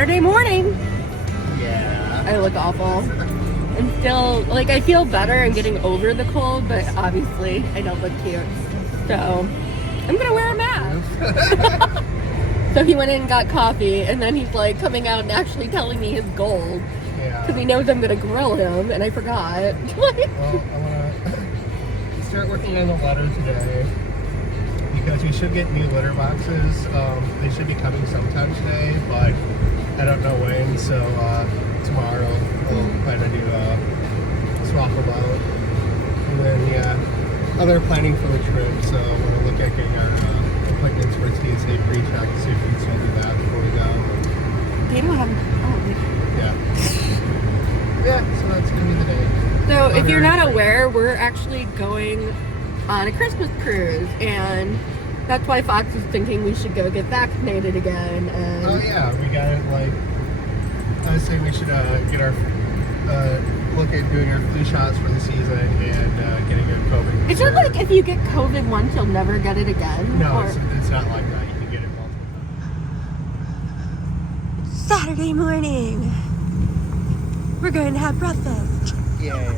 Saturday morning. Yeah. I look awful. I'm still, like, I feel better and getting over the cold, but obviously I don't look cute. So, I'm gonna wear a mask. So he went in and got coffee, and then he's like coming out and actually telling me his goals. Yeah. Because he knows I'm gonna grill him, and I forgot. Well, I'm gonna start working on the letter today. Because we should get new litter boxes. They should be coming sometime today, but I don't know when. So tomorrow we'll plan to do a swap them out. And then other planning for the trip. So we're gonna look at getting our appointments for TSA pre-check to see if we can still do that before we go. They don't have. Yeah. Yeah. So that's gonna be the day. So if you're not aware, we're actually going on a Christmas cruise, and that's why Phauxe is thinking we should go get vaccinated again. And oh yeah, we got it. Like I was saying, we should get our look at doing our flu shots for the season and getting a COVID. Is it like if you get COVID once, you'll never get it again? No, it's not like that. You can get it multiple times. Saturday morning, we're going to have breakfast. Yeah.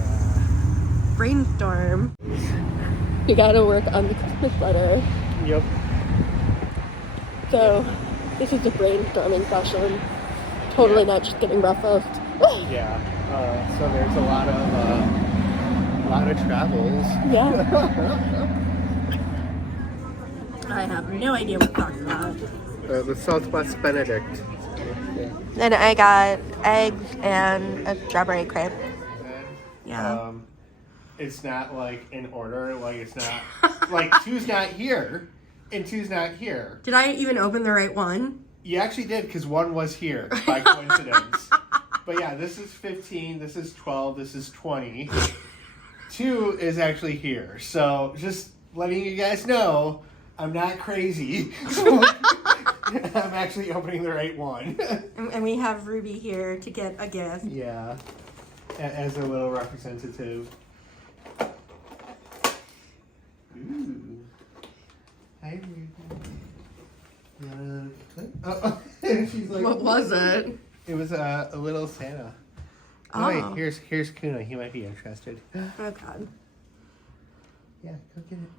Brainstorm. You gotta work on the Christmas letter. Yep. So, this is a brainstorming session. Totally not just getting breakfast. Yeah. So there's a lot of travels. Yeah. I have no idea what to talk about. The Southwest Benedict. Then I got eggs and a strawberry crepe. Yeah. It's not like in order, like it's not like two's not here and two's not here. Did I even open the right one? You actually did, because one was here by coincidence. But yeah, this is 15, this is 12, this is 20. 2 is actually here. So just letting you guys know, I'm not crazy. I'm actually opening the right one. And we have Ruby here to get a gift. Yeah, as a little representative. Ooh. Hi, Ruby. She's like, What was it? It was a little Santa. Oh, wait, here's Kuna. He might be interested. Oh, God. Yeah, go get it.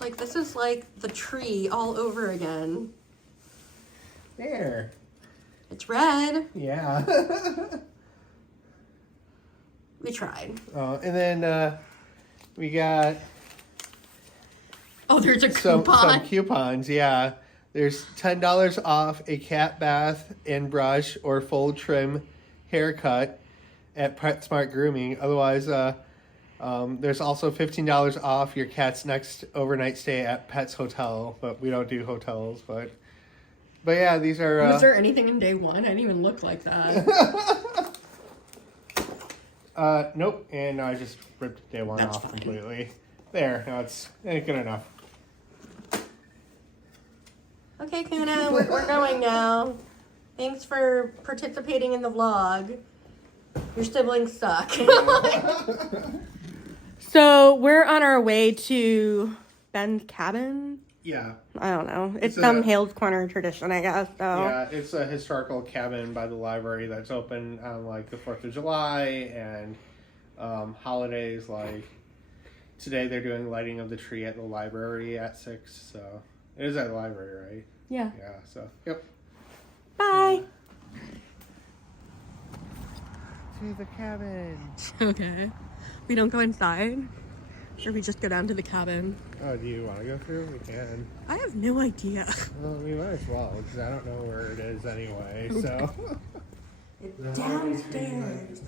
Like, this is like the tree all over again. There. It's red. Yeah. We tried. Oh, and then we got there's a coupon. Some coupons, yeah. There's $10 off a cat bath and brush or full trim haircut at PetSmart Grooming. Otherwise, there's also $15 off your cat's next overnight stay at Pets Hotel, but we don't do hotels. But yeah, these are. Was there anything in day one? I didn't even look like that. Nope. And I just ripped day one off completely. There. No, it's ain't good enough. Okay, Kuna, we're going now. Thanks for participating in the vlog. Your siblings suck. So we're on our way to Ben's cabin. Yeah. I don't know. It's some Hales Corner tradition, I guess. So. Yeah, it's a historical cabin by the library that's open on like the 4th of July and holidays. Like today, they're doing lighting of the tree at the library at 6. So it is at the library, right? Yeah. Yeah. So yep. Bye. To the cabin. Okay. We don't go inside, or we just go down to the cabin. Oh, do you want to go through? We can. I have no idea. Well, we might as well, because I don't know where it is anyway. So. It's downstairs.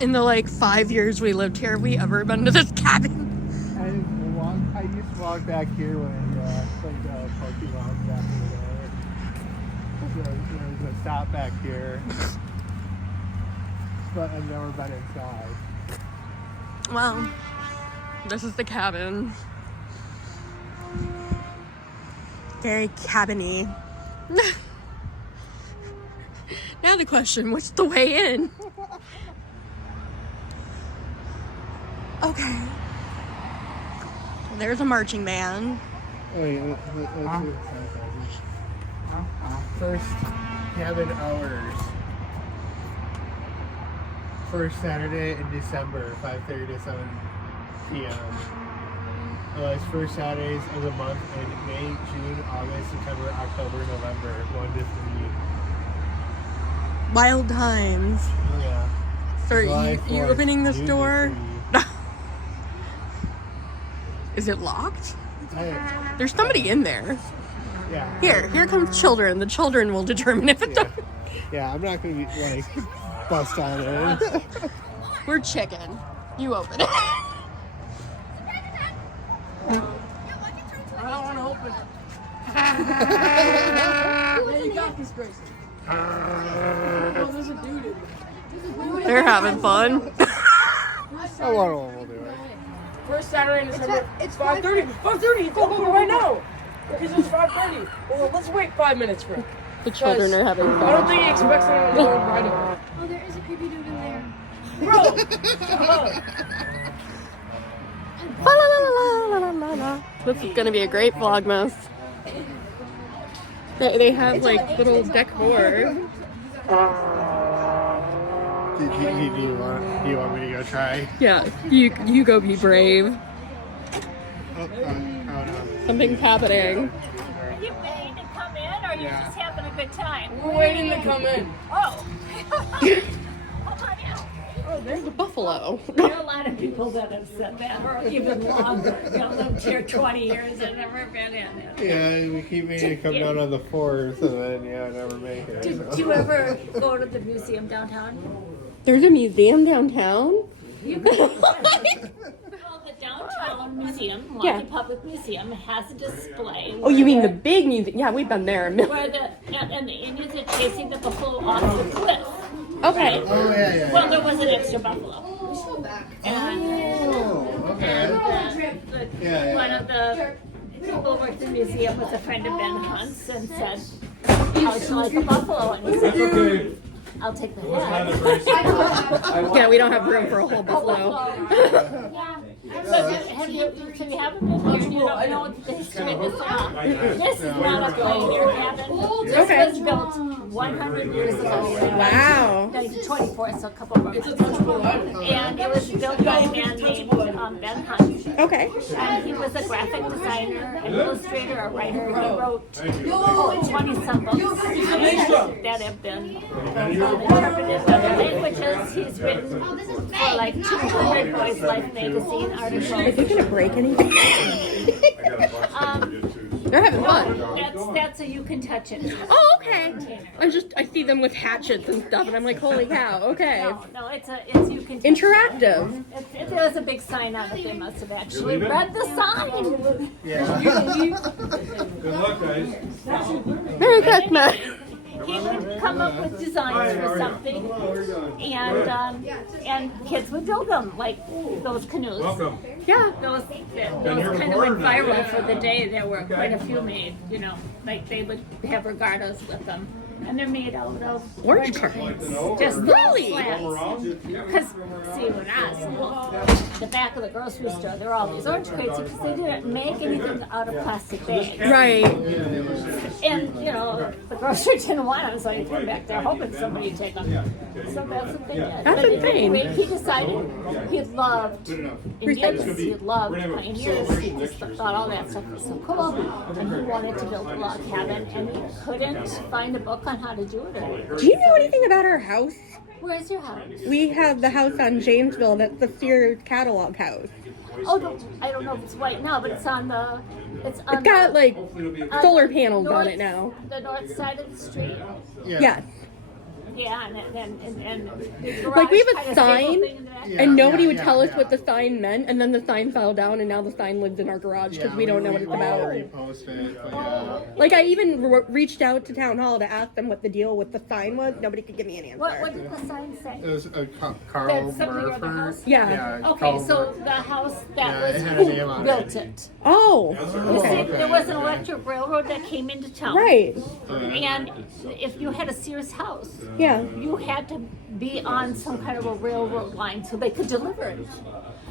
In the 5 years we lived here, have we ever been to this cabin? I used to walk back here when I played Pokemon back in the day. So there's a stop back here. But I've never been inside. Well, this is the cabin. Very cabiny. Now the question, what's the way in? Okay. There's a marching band. Oh, yeah, let's do it. First cabin hours. First Saturday in December, 5:30 to 7 p.m. It's first Saturdays of the month in May, June, August, September, October, November, 1 to 3. Wild times. Yeah. So are July you 4th, opening this June to door? 3. Is it locked? I- There's somebody in there. Yeah. Here comes children. The children will determine if it's open. Yeah, I'm not gonna be like bust on it. We're chicken. You open it. I don't want to open it. Yeah, you got this, Grayson. Oh, there's a dude in there. They're having fun. I want to we'll do it. First Saturday in December. It's 5:30. 5:30. Go right now. Because it's 5:30. Well, let's wait 5 minutes for it. The children are having I fun. don't think he expects anyone to go right away. Oh, there is a creepy dude in there. Bro! La, la, la, la, la, la, la. This is gonna be a great Vlogmas. They have like little decor. Do you want me to go try? Yeah, you go be brave. Oh, no. Something's happening. Are you waiting to come in, or are you just having a good time? We're waiting to come in. Oh. Come on in. Oh, there's a buffalo. There are a lot of people that have said that, or even longer. Lived here 20 years and never been in it. Yeah, we keep meaning to come down on the 4th, and then never make it. Did you ever go to the museum downtown? There's a museum downtown? You well, the downtown museum, Yeah. Milwaukee Public Museum, has a display. Oh, you mean the big museum? Yeah, we've been there. Where and the Indians are chasing the buffalo off the cliff. Okay. Oh, yeah. Well, there was an extra buffalo. And Okay. Yeah. one of the people who worked in the museum was a friend of Ben Hunt's and said, "How shall I like a buffalo?" And he said, "I'll take the head." Yeah, we don't have room for a whole buffalo. Yeah. So you haven't been here, you don't know the history of this song. This is not a pioneer cabin. This Okay. was built 100 years ago. Wow. 1924, so a couple more months. And it was built by a man named Ben Hunt. Okay. And he was a graphic designer, an illustrator, a writer. He wrote 20-some books that have been interpreted in other languages. He's written for like 200 Boys Life magazine Are articles. they gonna break anything? They're having fun. That's so you can touch it. Oh, okay. I see them with hatchets and stuff, and I'm like, holy cow. Okay. No, it's you can touch Interactive. it. There was a big sign on it. They must have actually read the sign. Yeah. Good luck, guys. Merry Christmas. He would come up with designs for something, and kids would build them, like those canoes. Welcome. Yeah. Those kind of went viral for the day. There were quite a few made, like they would have regattas with them. And they're made out of Orange cards. Just Really? Because, see, when I was the back of the grocery store, there were all these orange crates because they didn't make anything out of plastic bags. Right. And, the grocer didn't want them, so he put them back there hoping somebody would take them. So that's what they did. That's But insane. anyway, he decided he loved Indians, he loved pioneers, he just thought all that stuff was so cool. And he wanted to build a log cabin, and he couldn't find a book on how to do it. Do you know anything about our house? Where's your house? We have the house on Jamesville. That's the Sears catalog house. Oh, I don't know if it's white now, but it's on the. It's got like on solar the panels on north- it now. The north side of the street. Yes. Yeah, and the Like, we have a garage kind of sign. stable thing in the back. and nobody would tell us what the sign meant, and then the sign fell down, and now the sign lives in our garage because we don't know what it's about. Repost it, but yeah. Like, I even reached out to town hall to ask them what the deal with the sign was. Nobody could give me an answer. What did the sign say? It was a Carl That's something of the Murphy. house? Yeah. Okay, Carl so the house that it had a was name who on built it. it. Oh, You see, there was an electric railroad that came into town. right. And if you had a Sears house, Yeah. you had to be on some kind of a railroad line so they could deliver it.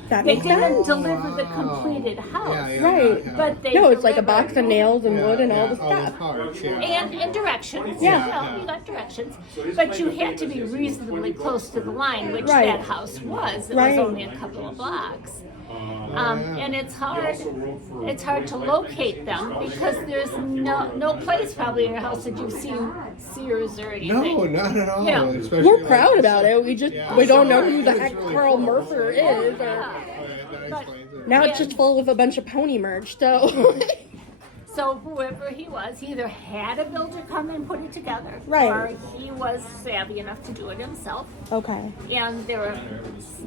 That They makes didn't sense. deliver the completed house. Right. But they No, it's like a delivered- box of nails and wood and all the all the stuff. parts, yeah. and directions. Yeah. You know, you got directions. But you had to be reasonably close to the line, which Right. that house was. It Right. was only a couple of blocks. And it's hard to locate them because there's no place probably in your house that you've seen Sears or anything. No, not at all. Yeah. Especially We're like- proud about it. We just we don't know who the It's heck really Carl cool. Murphy is. Or, That explains it. now it's just full of a bunch of pony merch. So So whoever he was, he either had a builder come and put it together, Right. or he was savvy enough to do it himself. okay. And there are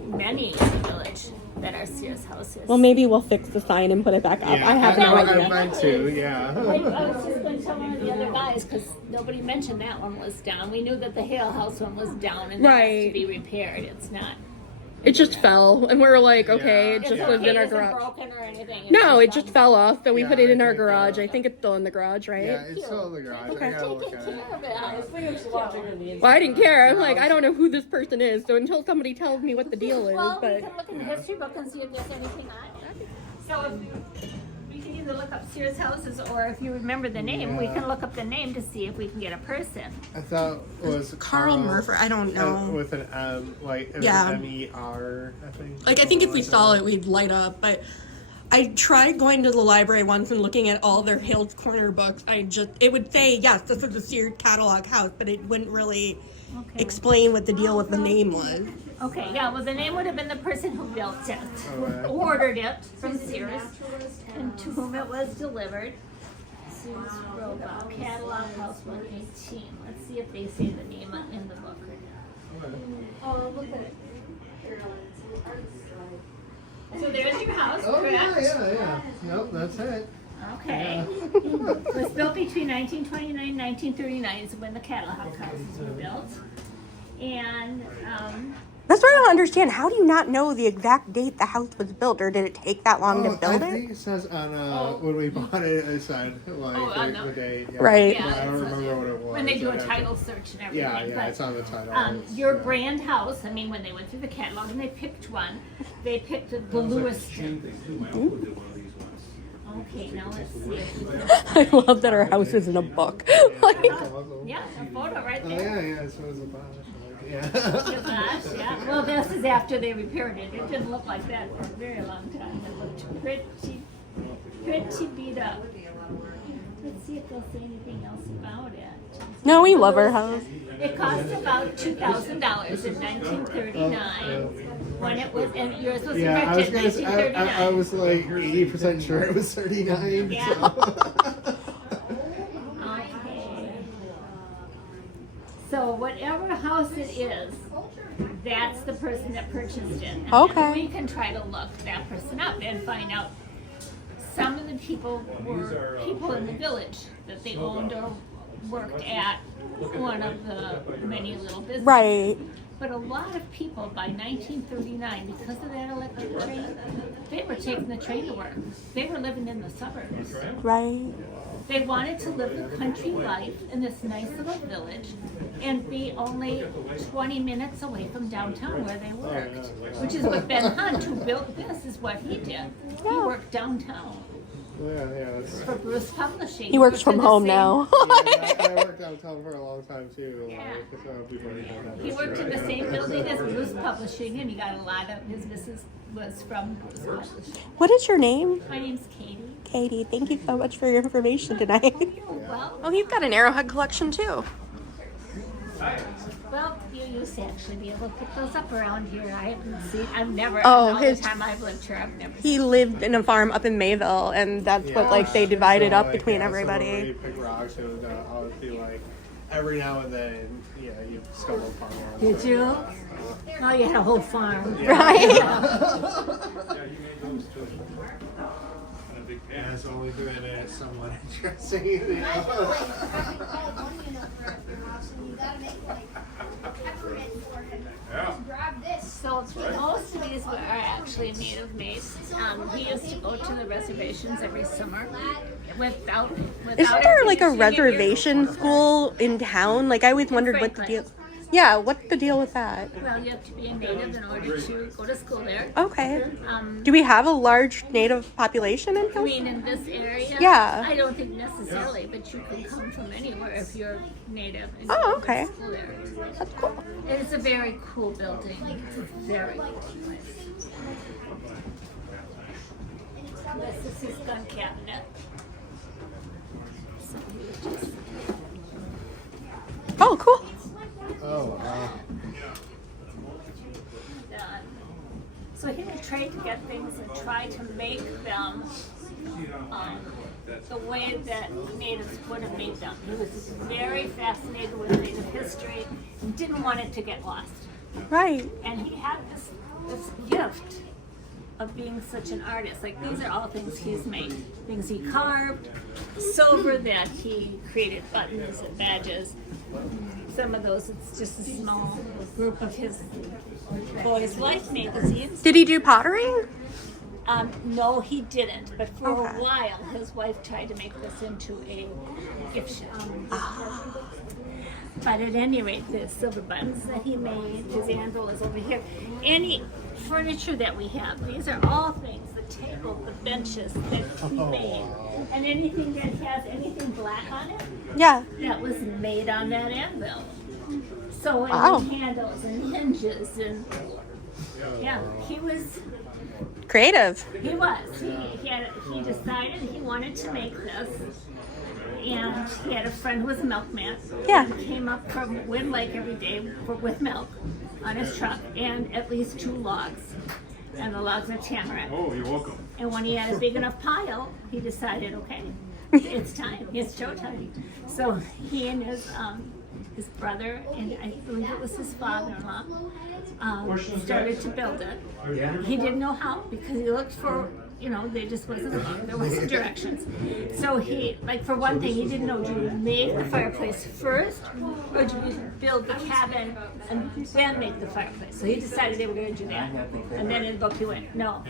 many in the village that are Sears houses. Well, maybe we'll fix the sign and put it back up. Yeah, I have no That would idea. be Mine too, yeah. I was just going to tell one of the other guys because nobody mentioned that one was down. We knew that the Hale House one was down and that has Right. to be repaired. It's not. It just fell, and we were like, okay, it It's just okay, lived in it our isn't garage. broken or anything. It's No, it just done. fell off, so we Yeah, put it in I our think, garage. I think it's still in the garage, right? Yeah, it's still in the garage. Okay. I gotta look Taking at care it. of it. It's a lot bigger than the inside. Well, I didn't care. I'm like, I don't know who this person is, so until somebody tells me what the deal is, Well, we but can look in the history book and see if there's anything on it. So if we can either look up Sears houses, or if you remember the name, we can look up the name to see if we can get a person. I thought it was Carl Murphy. I don't know. with an M, like it was Yeah. MER, I think. Like, I think if we saw it, we'd light up, but I tried going to the library once and looking at all their Hales Corner books. It would say, yes, this is a Sears catalog house, but it wouldn't really explain what the deal with the name was. Okay, yeah, well, the name would have been the person who built it, Okay. who ordered it from Sears, and to whom it was delivered. Sears Robot, Catalog House 118. Let's see if they say the name in the book. Oh, look at it. So there's your house, Oh yeah, correct? yeah. Nope, that's it. Okay. It was built between 1929 and 1939 is when the catalog houses were built. And That's what I don't understand. How do you not know the exact date the house was built, or did it take that long to I build think it? it says on when we bought it, it said like on the the- date. Yeah. Right. But I don't it's- remember what it was. when they do a I'd have to- title search and everything. Yeah, yeah, but, it's on the title. your Yeah. grand house, I mean, when they went through the catalog and they picked one, they picked the Lewiston. Okay, now let's see if we can. I love that our house is in a book. Like, Yeah, a photo right Oh there. yeah, yeah. So it was a box. Yeah. Gosh, yeah. Well, this is after they repaired it. It didn't look like that for a very long time. It looked pretty beat up. Let's see if they'll say anything else about it. no, we love our house. It cost about $2,000 in 1939 when it was, and yours was Yeah, I was erected in gonna. I 1939. was like 80% sure it was 39. Yeah. So. Okay. So whatever house it is, that's the person that purchased it. And Okay. then we can try to look that person up and find out. Some of the people were people in the village that they owned or worked at one of the many little businesses. Right. But a lot of people by 1939, because of that electric train, they were taking the train to work. They were living in the suburbs. Right. They wanted to live the country life in this nice little village and be only 20 minutes away from downtown where they worked. Which is what Ben Hunt, who built this, is what he did. He worked downtown Yeah, that's. for Bruce Publishing. He works which from in the home same- now. I worked downtown for a long time too. Yeah. Like, so people didn't know that. He worked in the same building as Bruce Publishing, and he got a lot of his business was from Bruce Publishing. What is your name? My name's Katie. Katie, thank you so much for your information tonight. Well, Oh, you've got an arrowhead collection too. well, you used to actually be able to pick those up around here. I haven't seen. I've never. Oh, all his- the time I've lived here, I've never. He lived in a farm up in Mayville, and that's what like they divided up between So when we everybody. pick rocks, it would always be like every now and then, yeah, you stumble upon one. Did you? Now you had a whole farm. Right? Yeah, so we do it as somewhat interesting. You know? So most of these are actually native made. We used to go to the reservations every summer without Isn't there like a everything in your- reservation school in town? Like I always wondered what the deal. Yeah, what's the deal with that? Well, you have to be a native in order to go to school there. Okay. Um, Do we have a large native population in I town? mean, in this area, Yeah. I don't think necessarily, but you can come from anywhere if you're native. And Oh, go to okay. school there. That's cool. It's a very cool building. It's a very cool place. This is his gun cabinet. So he was just Oh, cool. Oh, wow. done. So he would try to get things and try to make them the way that natives would have made them. He was very fascinated with native history and didn't want it to get lost. Right. And he had this gift of being such an artist. Like these are all things he's made. Things he carved, silver that he created buttons and badges. Some of those, it's just a small group of his boys' life magazines. Did he do pottery? No, he didn't. But for Okay. a while, his wife tried to make this into a gift shop. But at any rate, the silver buttons that he made, his anvil is over here. Any furniture that we have, these are all things, the table, the benches that he made. And anything that has anything black on it, Yeah. that was made on that anvil. So and Wow. handles and hinges and yeah, he was. Creative. He was. He decided he wanted to make this. And he had a friend who was a milkman. Yeah. He came up from Wind Lake every day with milk on his truck and at least 2 logs. And the logs are tamarack. Oh, you're welcome. And when he had a big enough pile, he decided, okay, it's time. It's showtime. So he and his brother, and I believe it was his father-in-law, started to build it. He didn't know how because he looked for, there just wasn't directions. So he, like for one thing, he didn't know, do you make the fireplace first or do you build the cabin and then make the fireplace? So he decided they were going to do that. And then in the book he went, no,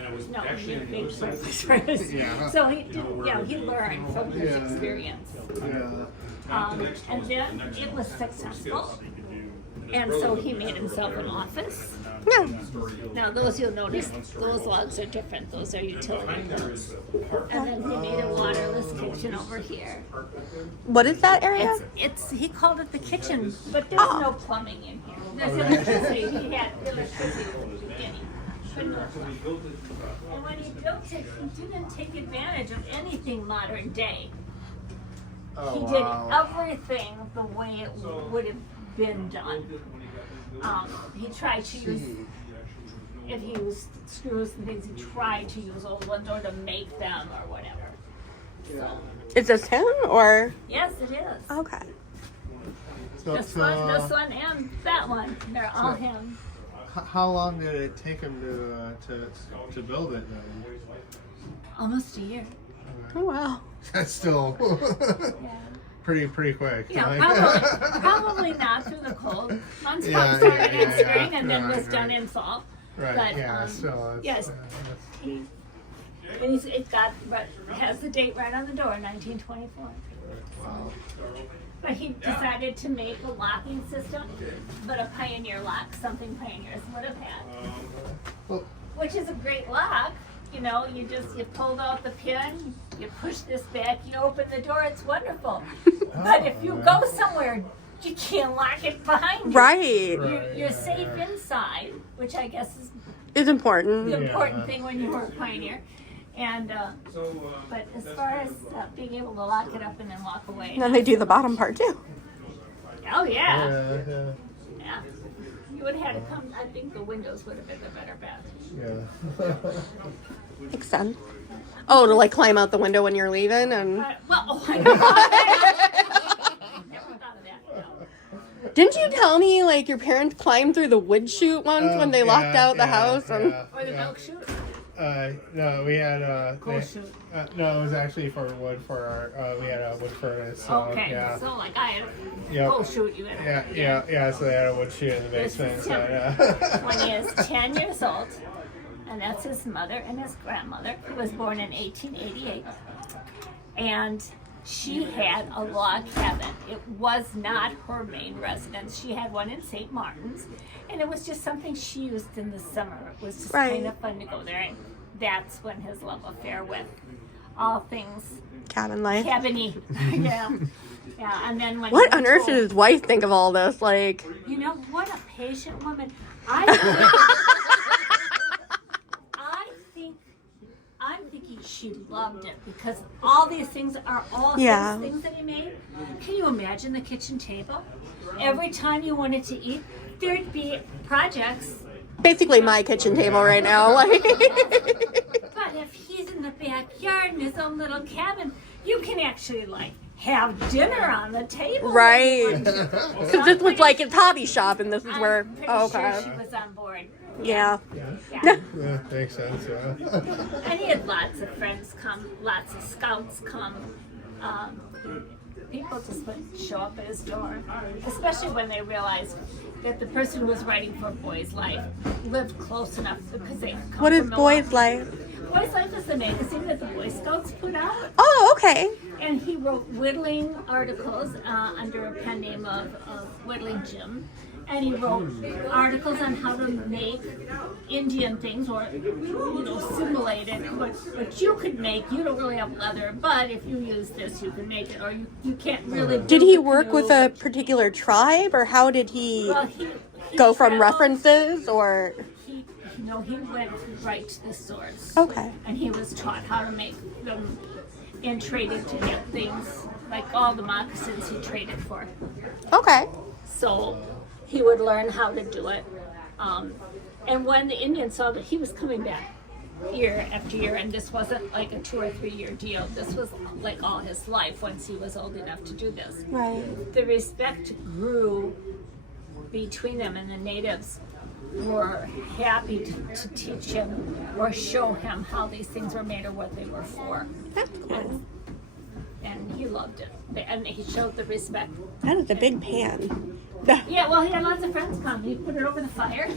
you make the fireplace first. So he did, he learned from his experience. And then it was successful. And so he made himself an office. Yeah. Now those you'll notice, those logs are different. Those are utility logs. And then he made a waterless kitchen over here. What is that area? He called it the kitchen, but there's no plumbing in here. There's electricity. He had electricity from the beginning. But no plumbing. And when he built it, he didn't take advantage of anything modern day. He did everything the way it would have been done. He tried to use, if he used screws and things, he tried to use old ones or to make them or whatever. So, Is this him or? yes, it is. Okay. This one, and that one. They're all him. How long did it take him to build it then? Almost a year. Oh wow. That's still Yeah. pretty quick. Yeah, Like- probably not through the cold. Months Yeah, started in yeah, spring and then right, was done right. in fall. Right, But, yeah, still. It's, yes. It has the date right on the door, 1924. wow. But he decided to make a locking system, but a pioneer lock, something pioneers would have had. Well, Which is a great lock. You pulled out the pin, you push this back, you open the door, it's wonderful. But if you go somewhere, you can't lock it behind you. Right. You're safe inside, which I guess is It's important. the important thing when you work pioneer. And but as far as being able to lock it up and then walk away. And then they do the bottom part too. Oh yeah. yeah. Yeah. You would have had to come. I think the windows would have been the better bet. Makes sense. Oh, to like climb out the window when you're leaving and. I never thought of that. No. Didn't you tell me, like, your parents climbed through the wood chute once when they locked out the house? Or the milk chute? No, we had Coal chute. no, it was actually for wood for our. We had a wood furnace. So, Okay, Yeah. so like I had a Yep. coal chute. You had a, Yeah. So they had a wood chute in the This basement. is So, him when he is 10 years old, and that's his mother and his grandmother. He was born in 1888, and she had a log cabin. It was not her main residence. She had one in St. Martin's, and it was just something she used in the summer. It was just Right. kind of fun to go there, and that's when his love affair with all things Cabin life. cabiny. Yeah, and then when What he on was earth told- did his wife think of all this? Like, You know, what a patient woman. I'm thinking she loved it because all these things are all Yeah. his things that he made. Can you imagine the kitchen table? Every time you wanted to eat, there'd be projects. basically my kitchen table right now. Like, But if he's in the backyard in his own little cabin, you can actually like have dinner on the table. right. Because this was like his hobby shop, and this is where. I'm pretty Oh, okay. sure she was on board. Yeah. Yeah. yeah, makes sense. Yeah. And he had lots of friends come, lots of scouts come. People just would show up at his door, especially when they realized that the person who was writing for Boy's Life lived close enough because they come What is from Boy's Milwaukee. Life? Boy's Life is the magazine that the Boy Scouts put out. Oh, okay. And he wrote whittling articles under a pen name of Whittling Jim. And he wrote articles on how to make Indian things or, simulated what you could make. You don't really have leather, but if you use this, you can make it. Or you can't really Did build he a work with canoe, a particular tribe, or how did he Well, he go from traveled. references, or? He went right to the source. Okay. And he was taught how to make them and traded to get things like all the moccasins he traded for. Okay. So he would learn how to do it. And when the Indians saw that he was coming back year after year, and this wasn't like a 2 or 3 year deal, this was like all his life once he was old enough to do this. Right. The respect grew between them, and the natives were happy to teach him or show him how these things were made or what they were for. That's cool. And he loved it. And he showed the respect. That is a big pan. Yeah, well, he had lots of friends come. He put it over the fire,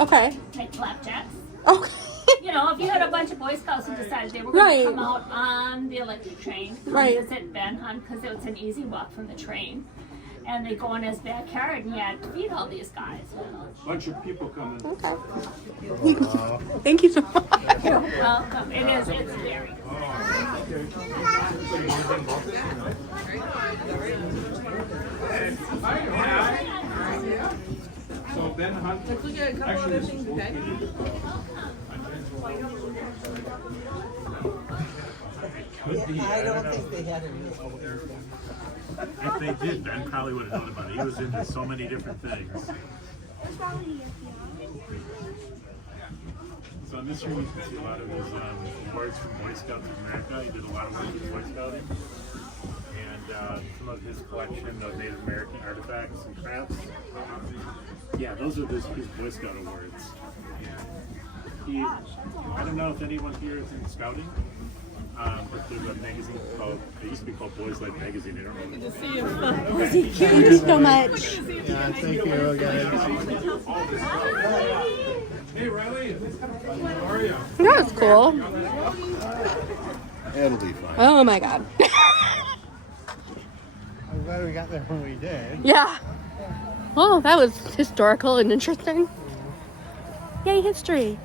Okay. like flapjacks. Okay. You know, if you had a bunch of Boy Scouts who decided they were going Right. to come out on the electric train, Right. visit Ben Hunt, because it was an easy walk from the train, and they go in his backyard, and he had to feed all these guys. Bunch of people coming. Okay. Thank you so much. You're welcome. It's very So Ben Hunt. I don't think they had any. If they did, Ben probably would have known about it. He was into so many different things. So in this room, you can see a lot of his words from Boy Scouts of America. He did a lot of work with Boy Scouting. And some of his collection of Native American artifacts and crafts. Yeah, those are his Boy Scout awards. I don't know if anyone here is in scouting. But there's a magazine called, it used to be called Boys Life Magazine. I don't know. Thank you so much. Yeah, thank you, guys. Hey Riley, how are you? That was cool. It'll be fine. Oh my god. I'm glad we got there when we did. Yeah. Well, that was historical and interesting. Yay, history.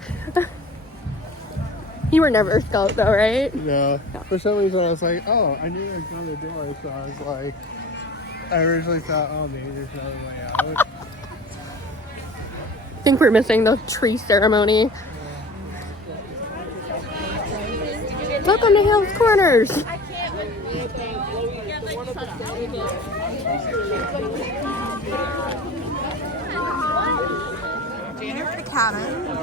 You were never a scout though, right? No. For some reason, I was like, oh, I knew there was another door, so I was like, I originally thought, oh, maybe there's another way out. I think we're missing the tree ceremony. Welcome to Hales Corners. There's the cabin.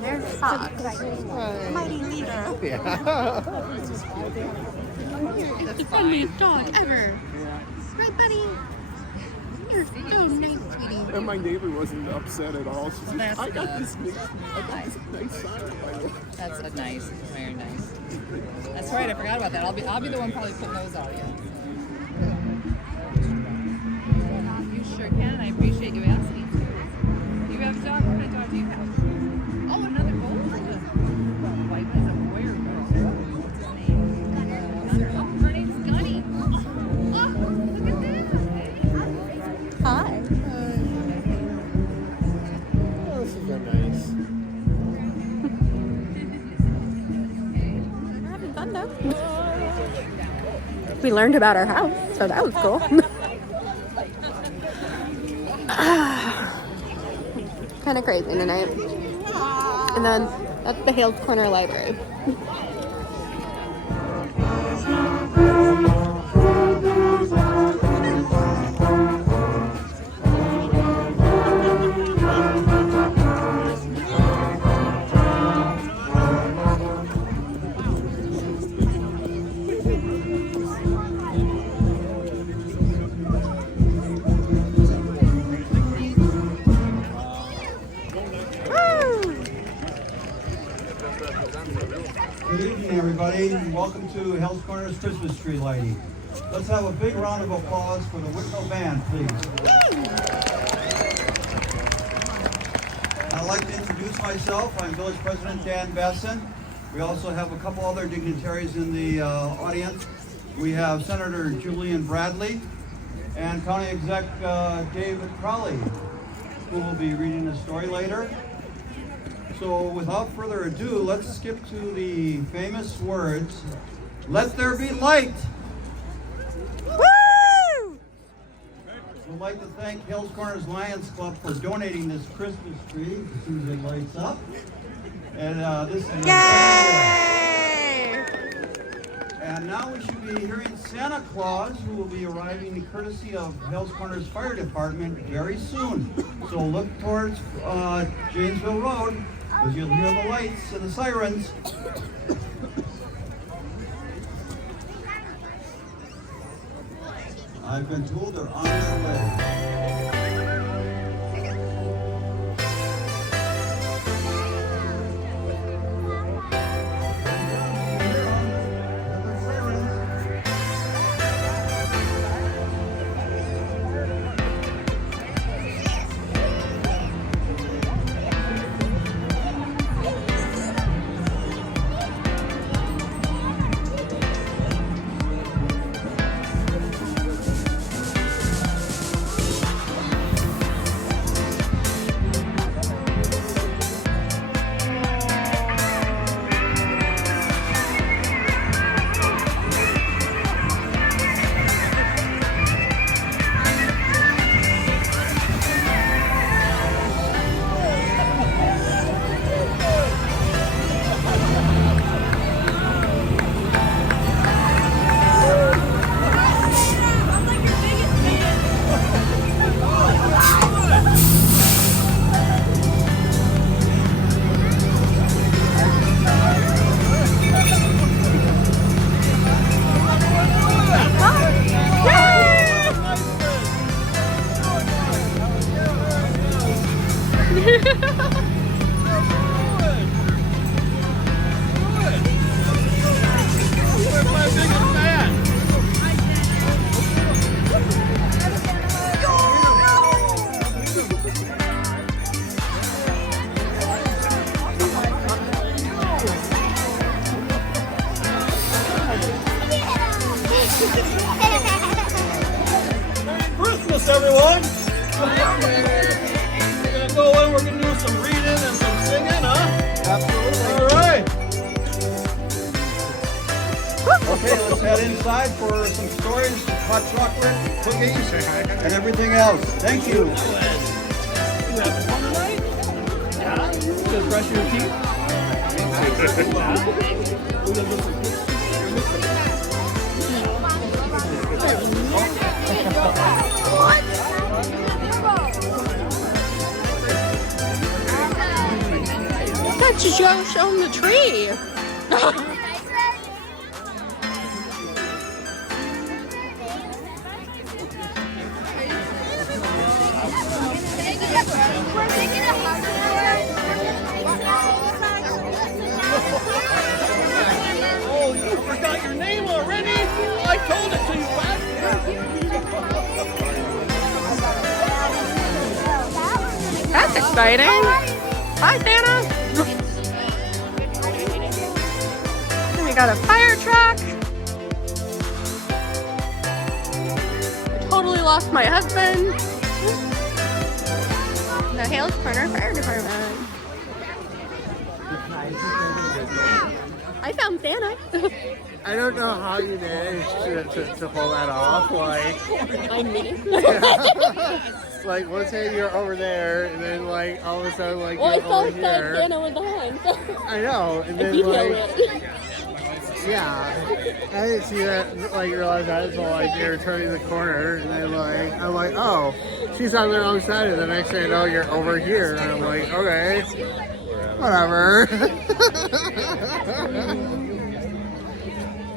There's Phauxe. Mighty leader. Yeah. It's the funniest dog ever. Right, buddy? You're so nice, sweetie. And my neighbor wasn't upset at all. She's like, That's I got good. this nice sign up by you. That's a nice, very nice. That's right. I forgot about that. I'll be the one probably putting those out. Yeah. You sure can. I appreciate you asking. You have a dog. What kind of dog do you have? Oh, another golden. White is a boy or girl? What's his name? Oh, her name's Gunny. Oh, look at that. Hi. Oh, this is nice. We're having fun though. We learned about our house, so that was cool. Kind of crazy tonight. And then that's the Hales Corner Library. Good evening, everybody, and welcome to Hales Corner's Christmas tree lighting. Let's have a big round of applause for the Wicklow Band, please. I'd like to introduce myself. I'm Village President Dan Besson. We also have a couple other dignitaries in the audience. We have Senator Julian Bradley and County Exec David Crowley, who will be reading a story later. So without further ado, let's skip to the famous words, "Let there be light." Woo! We'd like to thank Hales Corners Lions Club for donating this Christmas tree as soon as it lights up. And this is Yay! And now we should be hearing Santa Claus, who will be arriving courtesy of Hales Corners Fire Department very soon. So look towards Janesville Road, because you'll hear the lights and the sirens. I've been told they're on their way. Christmas, everyone! We're gonna go in, we're gonna do some reading and some singing, huh? Absolutely. All right. Okay, let's head inside for some stories, hot chocolate, cookies, and everything else. Thank you. You having fun tonight? Yeah. Gonna brush your teeth? We're gonna do some That's Joe showing the tree. exciting. Hi, Santa. And we got a fire truck. I totally lost my husband. The Hales Corner Fire Department. I found Santa. I don't know how you managed to pull that off. Like, I'm me. like, let's say you're over there, and then like all of a sudden, like Well, I you're saw over that here. Santa was behind. So I know, and I then detailed like, it. yeah, I didn't see that. Like, realize that until like you're turning the corner, and then like I'm like, oh, she's on the wrong side, and the next thing I know, you're over here, and I'm like, okay, whatever.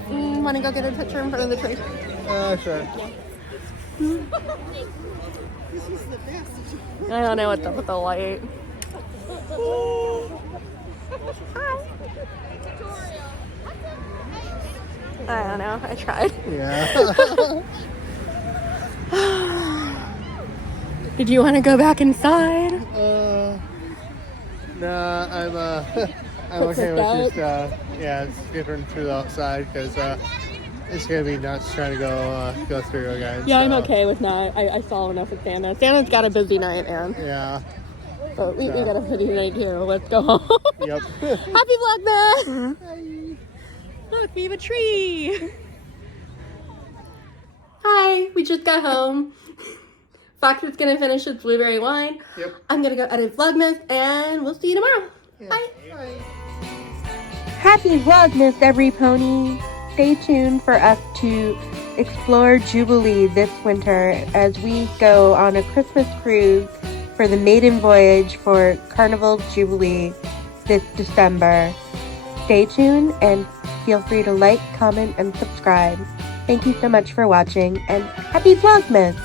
Want to go get a picture in front of the tree? Sure. I don't know what's up with the light. I don't know. I tried. Yeah. Did you want to go back inside? Nah, I'm What's okay it with out? just skipping through the outside because it's gonna be nuts trying to go through again. Yeah, I'm so. okay with that. I saw enough with Santa. Santa's got a busy night, man. Yeah. But we got a busy night too. Let's go home. Yep. Happy Vlogmas! Look, we have a tree. Hi, we just got home. Phauxe is gonna finish his blueberry wine. Yep. I'm gonna go edit Vlogmas, and we'll see you tomorrow. Yeah. Bye. Bye. Happy Vlogmas, every pony. Stay tuned for us to explore Jubilee this winter as we go on a Christmas cruise for the maiden voyage for Carnival Jubilee this December. Stay tuned and feel free to like, comment, and subscribe. Thank you so much for watching, and happy Vlogmas!